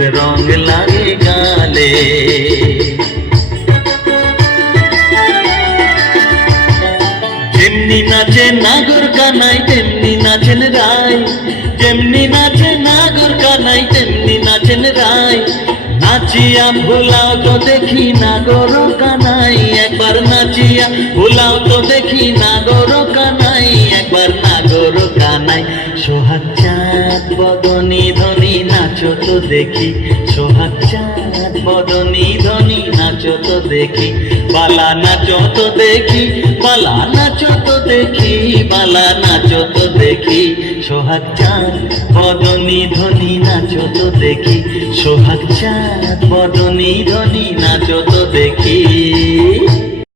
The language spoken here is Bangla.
রূপের রং লাগে গালে। যেমনি নাচে নাগর কানাই তেমনি নাচেন রায়, যেমনি নাচে নাগর কানাই তেমনি নাচেন রায়। নাচিয়া ভোলাও তো দেখি নাগর কানাই, একবার নাচিয়া ভোলাও তো দেখি নাগর কানাই, একবার নাগর কানাই। সোহাগ চাঁদ বদনী ধনী নাচো তো দেখি, সোহাগ চাঁদ বদনী ধনী নাচো তো দেখি। বালা নাচো তো দেখি, বালা নাচো তো দেখি, বালা নাচো তো দেখি। সোহাগ চাঁদ বদনী ধনী নাচো তো দেখি, সোহাগ চাঁদ বদনী ধনী নাচো তো দেখি।